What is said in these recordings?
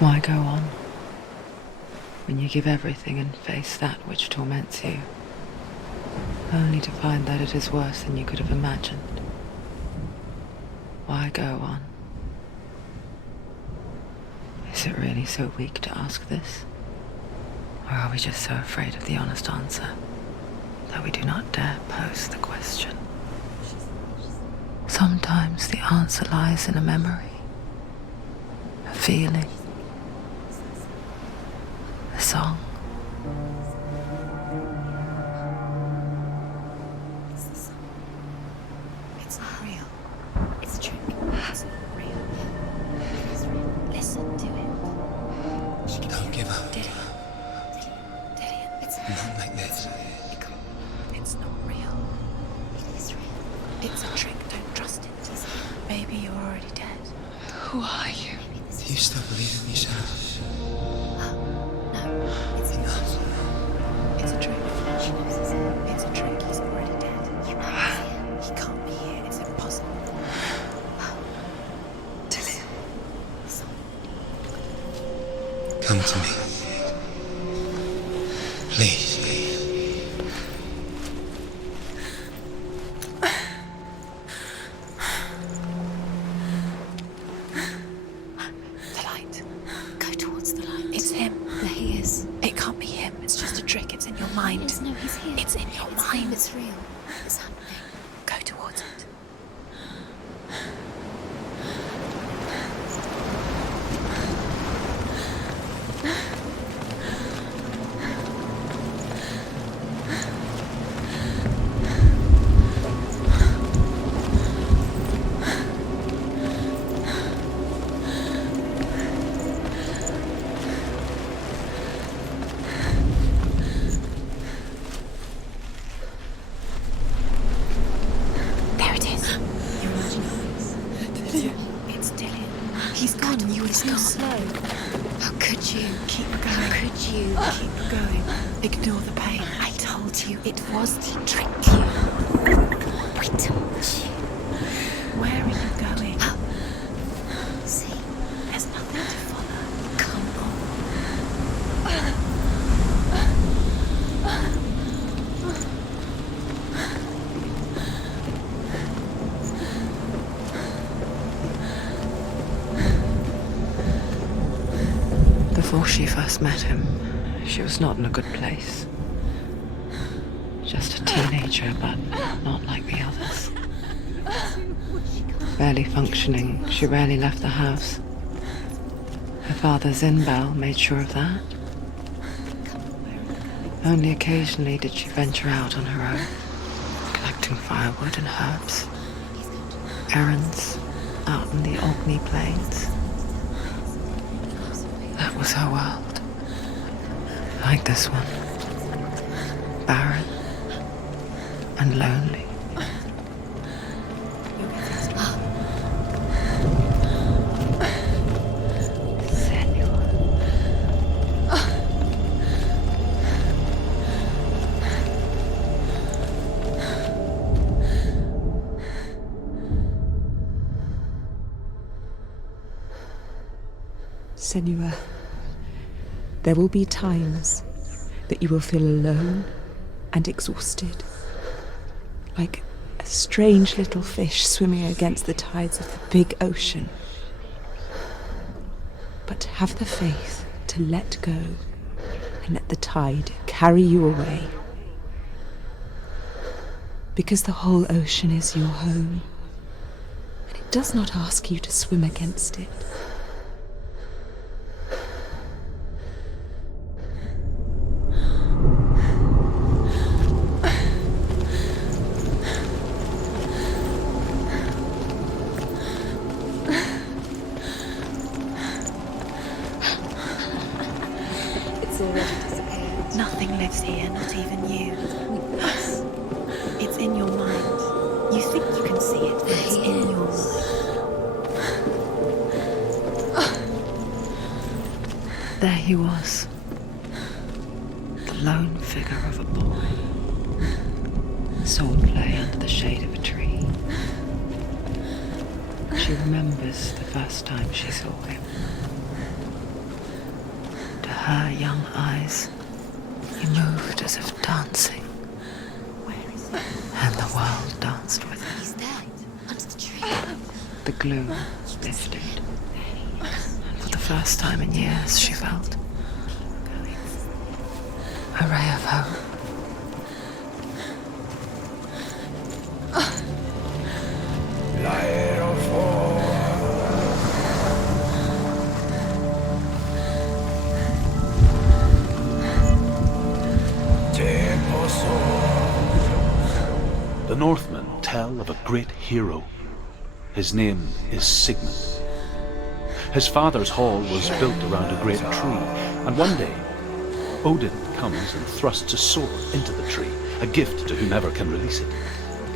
Why go on when you give everything and face that which torments you, only to find that it is worse than you could have imagined? Why go on? Is it really so weak to ask this? Or are we just so afraid of the honest answer that we do not dare pose the question? Sometimes the answer lies in a memory, a feeling, a song. It's not real. It's a trick. It's not real. It is real. Listen to it. She can Don't give up. Dillian. It's Not like this. It's not real. It is real. It's a trick. Don't trust it. Maybe you're already dead. Who are you? Do you still believe in yourself? No, it's Enough. It's a trick. She knows it's him. It's a trick. He's already dead. You know it's him. He can't be here. It's impossible. Dillian. Come to me. Please. The light. Go towards the light. It's him. There he is. It can't be him. It's just a trick. It's in your mind. No, he's here. It's in your mind. It's real. It's happening. Go towards it. There it is. Your imagination. It's Dillian. He's gone and you were so slow. How could you? Keep going. How could you? Keep going. Ignore the pain. I told you it was to trick you. I told you. Where are you going? See? There's nothing to follow. Come on. Before she first met him, she was not in a good place. Just a teenager, but not like the others. Barely functioning, she rarely left the house. Her father, Zinbal, made sure of that. Only occasionally did she venture out on her own, collecting firewood and herbs, errands out in the Orkney plains. That was her world. Like this one. Barren and lonely. Senua. Senua, there will be times that you will feel alone and exhausted, like a strange little fish swimming against the tides of the big ocean. But have the faith to let go and let the tide carry you away. Because the whole ocean is your home, and it does not ask you to swim against it. It's already disappeared. Nothing lives here, not even you. It's in your mind. You think you can see it, but it's in your mind. There he was, the lone figure of a boy, swordplay under the shade of a tree. She remembers the first time she saw him. her young eyes. He moved as if dancing, Where is he? and the world danced with him. He's there, under the tree. The gloom lifted, and for the first time in years she felt a ray of hope. The Northmen tell of a great hero. His name is Sigmund. His father's hall was built around a great tree, and one day Odin comes and thrusts a sword into the tree, a gift to whomever can release it.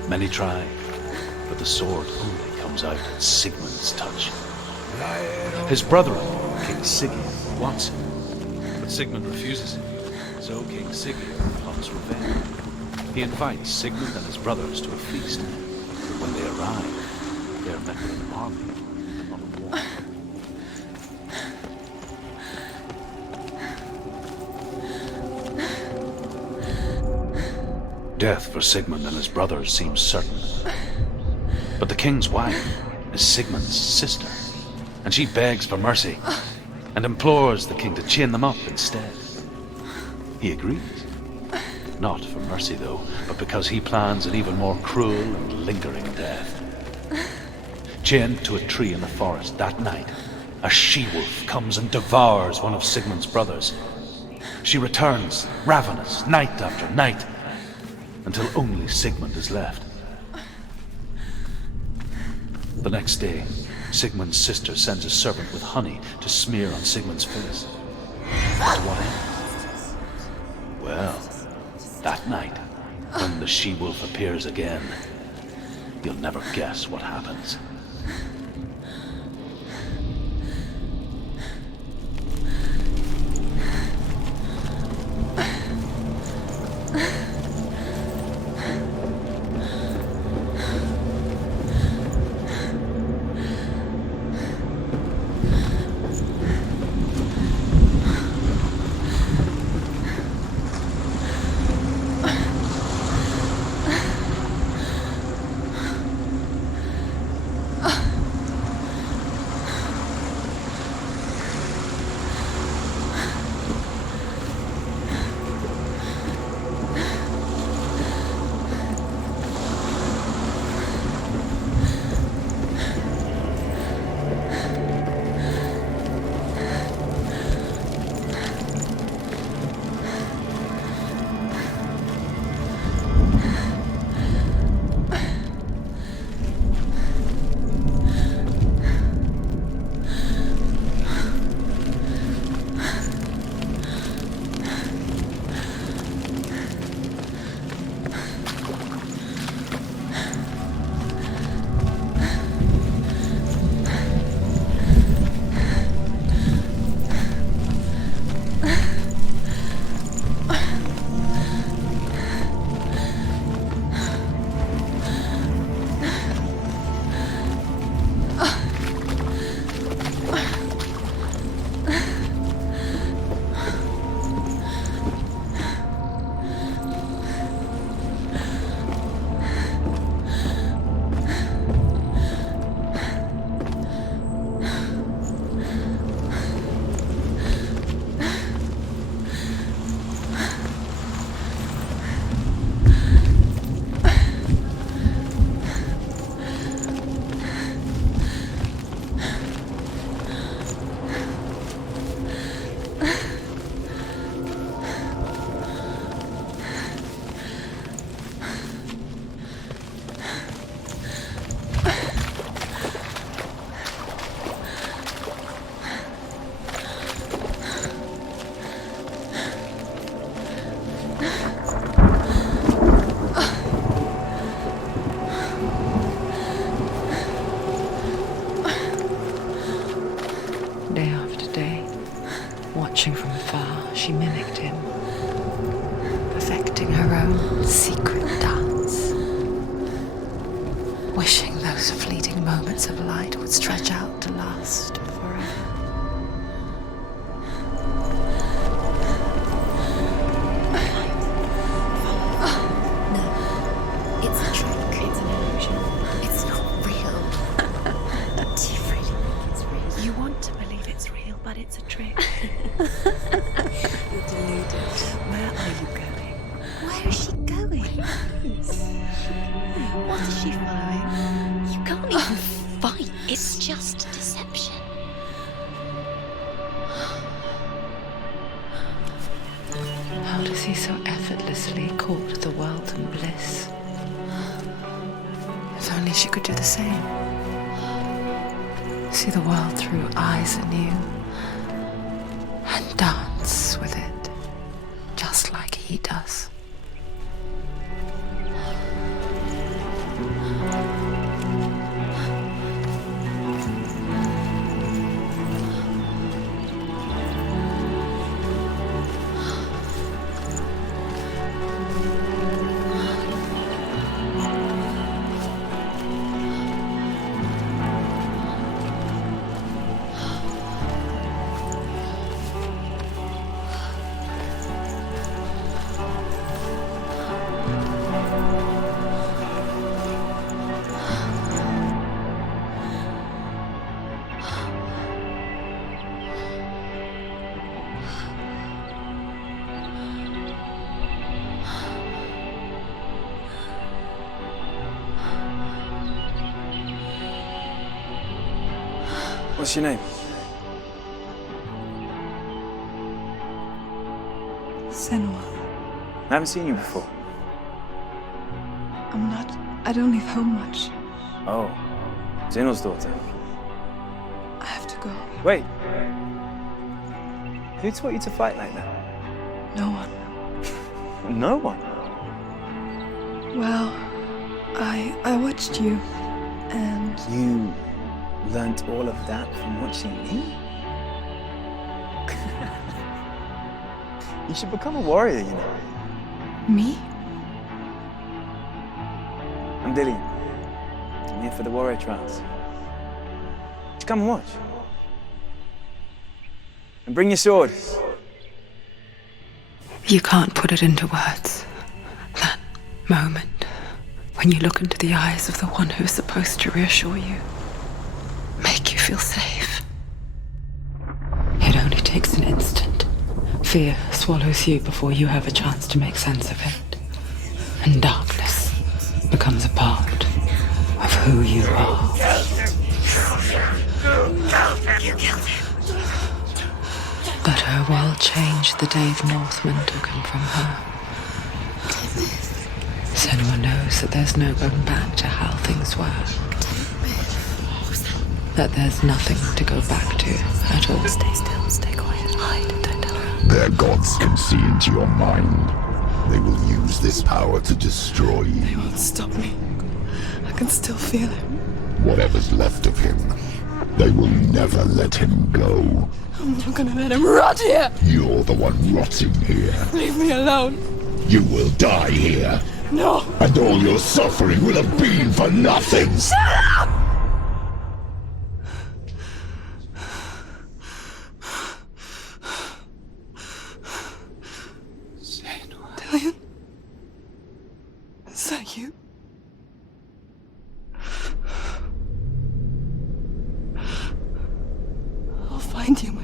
Many try, but the sword only comes out at Sigmund's touch. His brother-in-law, King Sigurd, wants it, but Sigmund refuses it, so King Sigurd plots revenge. He invites Sigmund and his brothers to a feast, but when they arrive, they are met with an army, not a war. Death for Sigmund and his brothers seems certain. But the king's wife is Sigmund's sister, and she begs for mercy and implores the king to chain them up instead. He agrees. Not for mercy, though, but because he plans an even more cruel and lingering death. Chained to a tree in the forest that night, a she-wolf comes and devours one of Sigmund's brothers. She returns, ravenous, night after night, until only Sigmund is left. The next day, Sigmund's sister sends a servant with honey to smear on Sigmund's face. But what ends? Well, that night, when the she-wolf appears again, you'll never guess what happens. Watching from afar, she mimicked him, perfecting her own secret dance, wishing those fleeting moments of light would stretch out to last forever. but it's a trick. You're deluded. Where are you going? Where is she going? What is she following? You can't even fight. It's just deception. How does he so effortlessly court the world and bliss? If only she could do the same. See the world through eyes anew and dance with it, just like he does. What's your name? Senua. I haven't seen you before. I don't leave home much. Oh, Zeno's daughter. I have to go. Wait. Who taught you to fight like that? No one. No one. Well, I watched you, and You learnt all of that from watching me? You should become a warrior, you know. me? I'm Dillian. I'm here for the warrior trials. Just come and watch. And bring your sword. You can't put it into words. That moment when you look into the eyes of the one who's supposed to reassure you, make you feel safe. It only takes an instant. Fear swallows you before you have a chance to make sense of it. And darkness becomes a part of who you are. But her world changed the day the Northmen took him from her. Senua knows that there's no going back to how things were. That there's nothing to go back to at all. Stay still, stay quiet, hide, don't tell her. Their gods can see into your mind. They will use this power to destroy you. They won't stop me. I can still feel him. Whatever's left of him, they will never let him go. I'm not gonna let him rot here. You're the one rotting here. Leave me alone. You will die here. No. And all your suffering will have been for nothing. Shut up! Dillian? Is that you? I'll find you, my